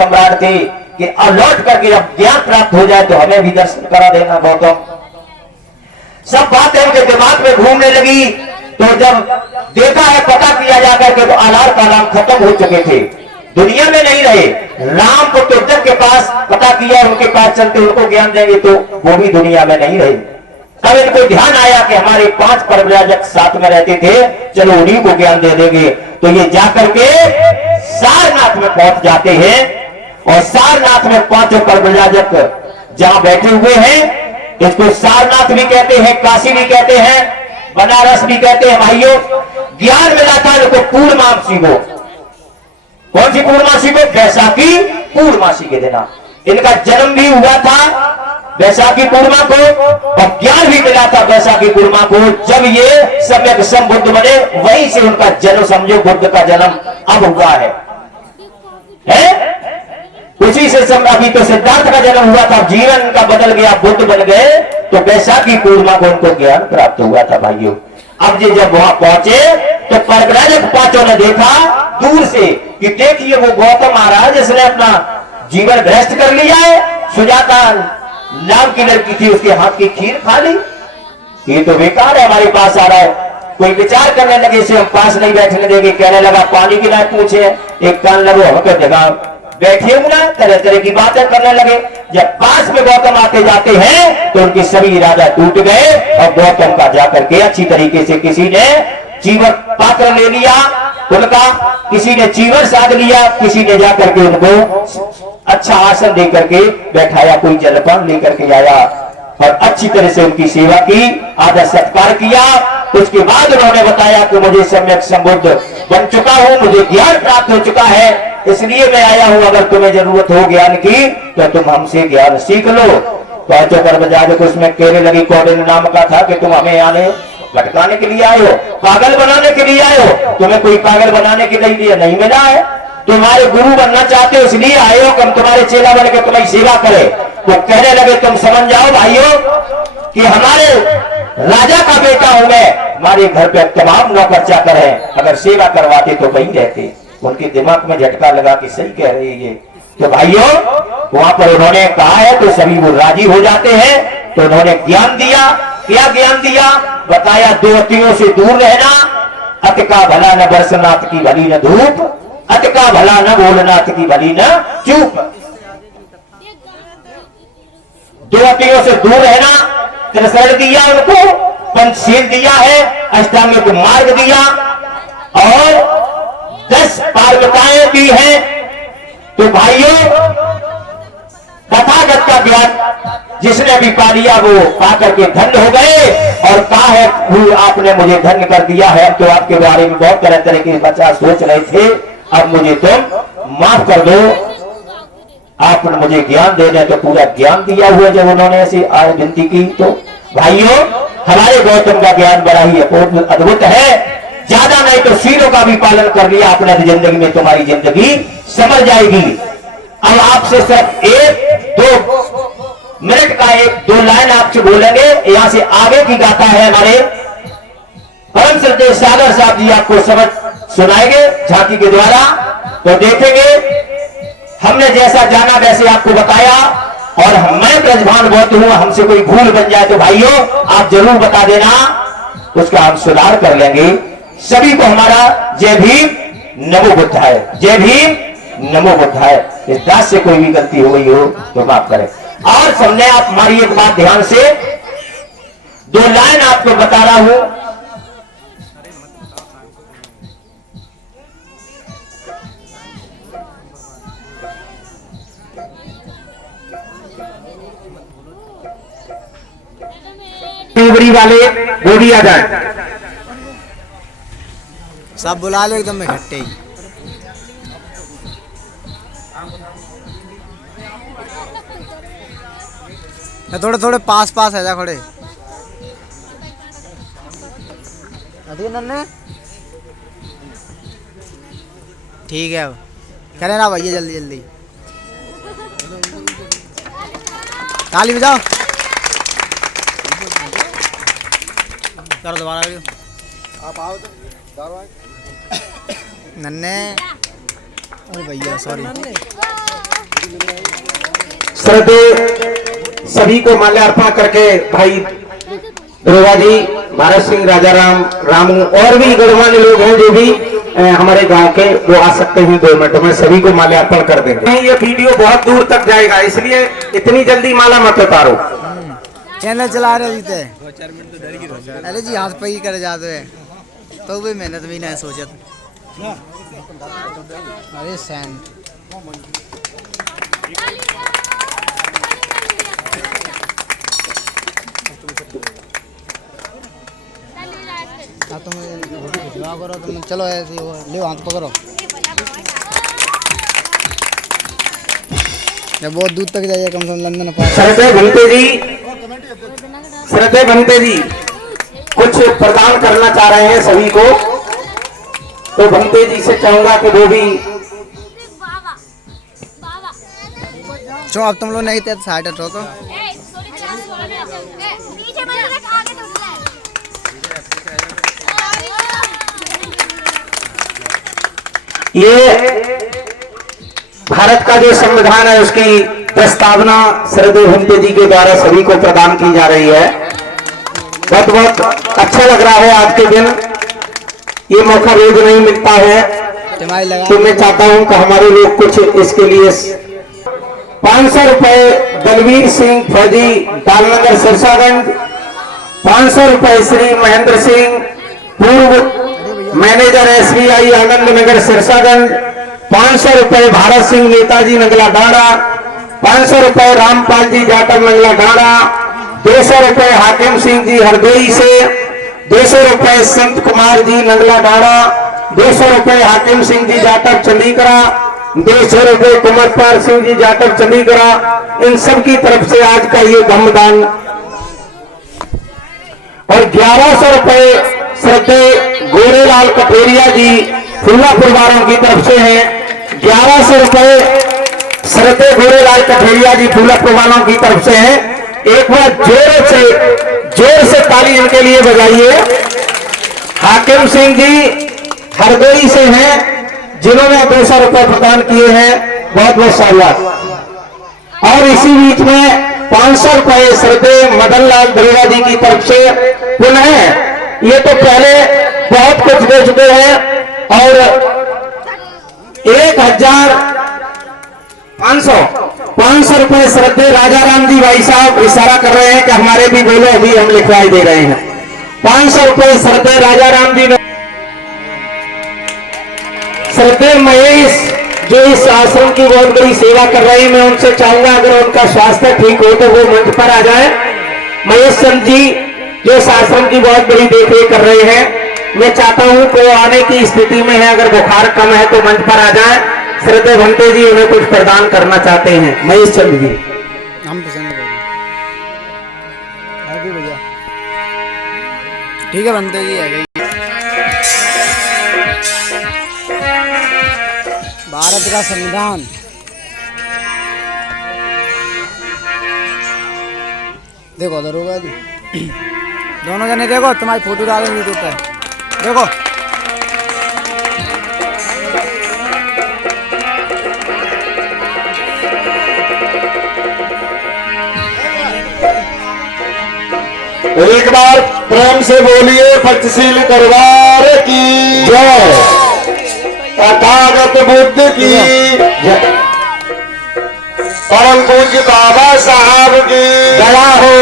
सम्राट थे कि लौट करके अब ज्ञान प्राप्त हो जाए तो हमें भी दर्शन करा देना गौतम। सब बातें उनके दिमाग में घूमने लगी। तो जब देखा है, पता किया जाकर के तो आलार कालाम खत्म हो चुके थे, दुनिया में नहीं रहे। राम को तुर्जक के पास पता किया, उनके पास चलते उनको ज्ञान देंगे तो वो भी दुनिया में नहीं रहे। तब इनको ध्यान आया कि हमारे 5 परिव्राजक साथ में रहते थे, चलो उन्हीं को ज्ञान दे देंगे। तो ये जाकर के सारनाथ में पहुंच जाते हैं और सारनाथ में 5 परिव्राजक जहां बैठे हुए हैं, इसको सारनाथ भी कहते हैं, काशी भी कहते हैं, बनारस भी कहते हैं। भाइयों, ज्ञान मिला था इनको पूर्णमासी को। कौन सी पूर्णमासी को? बैसाखी पूर्णमासी के दिन इनका जन्म भी हुआ था बैसाखी पूर्णिमा को, और ज्ञान भी मिला था बैसाखी पूर्णिमा को। जब ये सम्यक संबुद्ध बने, वहीं से उनका जन्म, समझो बुद्ध का जन्म अब हुआ है? उसी से अभी तो सिद्धार्थ का जन्म हुआ था, जीवन का बदल गया, बुद्ध बन गए, तो बैसाखी पूर्णिमा को उनको ज्ञान प्राप्त हुआ था। भाइयों, अब ये जब वहां पहुंचे तो परिव्राजक 5 ने देखा दूर से कि देखिए वो गौतम महाराज जिसने अपना जीवन भ्रष्ट कर लिया है, सुजाता नाम की लड़की थी, उसके हाथ की खीर खा ली, ये तो बेकार है, हमारे पास आ रहा है। कोई विचार करने लगे, इसे हम पास नहीं बैठने देंगे। कहने लगा पानी की ना पूछे, एक कान लगो हमको जगह बैठे हुए ना, तरह तरह की बातें करने लगे। जब पास में गौतम आते जाते हैं तो उनके सभी इरादा टूट गए और गौतम का जाकर के अच्छी तरीके से किसी ने चीवर पात्र ले लिया उनका, किसी ने चीवर साध लिया, किसी ने जाकर के उनको अच्छा आसन दे करके बैठाया, कोई जलपान लेकर के आया और अच्छी तरह से उनकी सेवा की, आदर सत्कार किया। उसके बाद उन्होंने बताया कि मुझे सम्यक संबुद्ध बन चुका हूं, मुझे ज्ञान प्राप्त हो चुका है, इसलिए मैं आया हूं। अगर तुम्हें जरूरत हो ज्ञान की तो तुम हमसे ज्ञान सीख लो। तो कर्मजाजक उसमें कहने लगी, कौन नाम का था कि तुम हमें आने भटकाने के लिए आए हो, पागल बनाने के लिए आए हो? तुम्हें कोई पागल बनाने के लिए नहीं मिला है, तुम्हारे गुरु बनना चाहते हो इसलिए आए हो कि हम तुम्हारे चेला बन के तुम्हारी सेवा करें। तो कहने लगे, तुम समझ जाओ भाइयों कि हमारे राजा का बेटा हूं मैं, हमारे घर पे तमाम नौकर चाकर हैं, अगर सेवा करवाते तो वहीं रहते। उनके दिमाग में झटका लगा कि सही कह रहे ये। तो भाइयों, वहां पर उन्होंने कहा है तो सभी वो राजी हो जाते हैं। तो उन्होंने ज्ञान दिया। क्या ज्ञान दिया? बताया, दो अतियों से दूर रहना, अति का भला न बरसनाथ की भली न धूप, अति का भला न भोलनाथ की भली न चूप। दो अतियों से दूर रहना, त्रिशरण दिया उनको, पंचशील दिया है, अष्टांगिक मार्ग दिया और 10 पारगताएं दी हैं। तो भाइयों, तथागत का ज्ञान जिसने भी पा लिया वो पाकर के धन्य हो गए और कहा है आपने मुझे धन्य कर दिया है। अब तो आपके बारे में बहुत तरह तरह के बच्चा सोच रहे थे, अब मुझे तुम माफ कर दो, आपने मुझे ज्ञान दे दे। तो पूरा ज्ञान दिया हुआ जब उन्होंने ऐसी विनती की। तो भाइयों, हमारे गौतम का ज्ञान बड़ा ही अद्भुत है। ज्यादा नहीं तो शीलों का भी पालन कर लिया आपने जिंदगी में, तुम्हारी जिंदगी समझ जाएगी। अब आपसे सिर्फ 1-2 मिनट का 1-2 लाइन आपसे बोलेंगे, यहां से आगे की गाथा है हमारे परम श्रद्धेय सागर साहब जी आपको समझ सुनाएंगे झांकी के द्वारा। तो देखेंगे, हमने जैसा जाना वैसे आपको बताया और मैं ब्रजभान बहुत हूं, हमसे कोई भूल बन जाए तो भाइयों आप जरूर बता देना, उसका हम सुधार कर लेंगे। सभी को हमारा जय भीम नमो बुद्धाय, जय भीम नमो बुद्धाय। इस दास से कोई भी गलती हो गई हो तो माफ करें। और समझे आप हमारी एक बात ध्यान से, 2 लाइन आपको बता रहा हूं। टूबरी वाले वो भी आ जाए, सब बुला लो एकदम इकट्ठे ही। थोड़े थोड़े पास पास है जा खड़े नन्हे। ठीक है, अब करे ना भैया जल्दी जल्दी ताली बजाओ। करो दोबारा आप आओ तो नन्हे। अरे भैया सॉरी। श्रद्धेय सभी को माल्यार्पण करके भाई दरोगा जी, भारत सिंह, राजा राम, रामू और भी गणमान्य लोग हैं जो भी हमारे गांव के, वो आ सकते हैं 2 मिनट में, सभी को माल्यार्पण कर देंगे। ये वीडियो बहुत दूर तक जाएगा, इसलिए इतनी जल्दी माला मत उतारो। चैनल चला रहे जीते अरे जी हाथ पे ही कर जाते हैं तो भी मेहनत भी नहीं सोचत। अरे सैन तुम भिजवा करो, तुम चलो ऐसे ले हाथ पकड़ो। बहुत दूर तक जाइए, कम से कम लंदन पास। श्रद्धेय भंते जी, श्रद्धेय भंते जी कुछ प्रदान करना चाह रहे हैं सभी को, तो भंते जी से चाहूंगा कि वो भी। क्यों अब तुम लोग नहीं थे साइड हटो तो। ये भारत का जो संविधान है उसकी प्रस्तावना श्रद्धेय भंते जी के द्वारा सभी को प्रदान की जा रही है। बहुत बहुत अच्छा लग रहा है आज के दिन, ये मौका रोज नहीं मिलता है, तो मैं चाहता हूं कि हमारे लोग कुछ इसके लिए 500 रुपए दलवीर सिंह फौजी दालनगर सिरसागंज, 500 रुपए श्री महेंद्र सिंह पूर्व मैनेजर SBI आनंद नगर सिरसागंज, 500 रुपए भारत सिंह नेताजी नंगला डाड़ा, 500 रुपए रामपाल जी जाटव नंगला डाड़ा, 200 रुपए हाकिम सिंह जी हरदोई से, 200 रुपए संत कुमार जी नंगला डाड़ा, 200 रुपए हाकिम सिंह जी जाटव चंडीगढ़, 200 रुपए कुमारपाल सिंह जी जाटव चंडीगढ़। इन सब की तरफ से आज का ये धम्मदान, और 1100 रुपए श्रद्धेय गोरेलाल कठेरिया जी फुल्लापुर वालों की तरफ से हैं। 1100 रुपए श्रद्धेय गोरेलाल कठेरिया जी फुल्लापुर वालों की तरफ से हैं। एक बार जोर से ताली इनके लिए बजाइए। हाकिम सिंह जी हरदोई से हैं, जिन्होंने 200 रुपए प्रदान किए हैं, बहुत बहुत साधुवाद। और इसी बीच में 500 रुपए श्रद्धेय मदन लाल दरोगा जी की तरफ से पुनः, ये तो पहले बहुत कुछ दे चुके हैं, और 1500 रुपए श्रद्धेय राजा राम जी भाई साहब इशारा कर रहे हैं कि हमारे भी बोलो, अभी हम लिखवाई दे रहे हैं। 500 रुपए श्रद्धेय राजा राम जी। श्रद्धेय महेश जो इस आश्रम की बहुत बड़ी सेवा कर रहे हैं, मैं उनसे चाहूंगा अगर उनका स्वास्थ्य ठीक हो तो वो मंच पर आ जाए। महेश चंद जी जो इस आश्रम की बहुत बड़ी देखरेख कर रहे हैं, मैं चाहता हूं कि वो आने की स्थिति में है, अगर बुखार कम है तो मंच पर आ जाए। श्रद्धेय भंते जी उन्हें कुछ प्रदान करना चाहते हैं। महेश चंद जी हम पसंद भैया, ठीक है भंते जी आ गई। भारत का संविधान, देखो दरोगा जी दोनों जने देखो, तुम्हारी फोटो डालेंगे यूट्यूब पे, देखो एक बार प्रेम से बोलिए पंचशील दरबार की जय, तथागत बुद्ध की जय, परम पूज्य बाबा साहब की दया हो।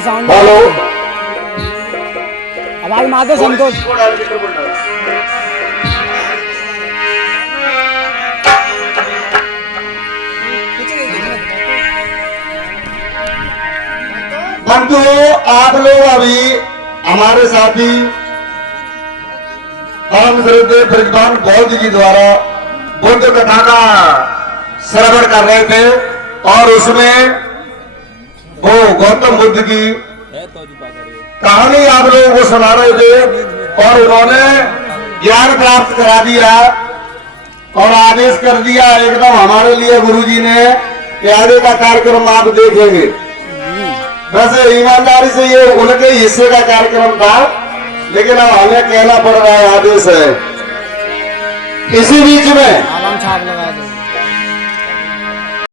हेलो आवाज माधव संतोष। परंतु आप लोग अभी हमारे साथी परम श्रद्धेय ब्रजभान बौद्ध जी द्वारा बुद्ध कथा का श्रवण कर रहे थे, और उसमें वो गौतम बुद्ध की कहानी आप लोगों को सुना रहे थे, और उन्होंने ज्ञान प्राप्त करा दिया और आदेश कर दिया एकदम हमारे लिए गुरुजी ने कि आगे का कार्यक्रम आप देखेंगे। वैसे ईमानदारी से ये उनके हिस्से का कार्यक्रम था, लेकिन अब हमें कहना पड़ रहा है, आदेश है। इसी बीच में आलम छाप लगा दो।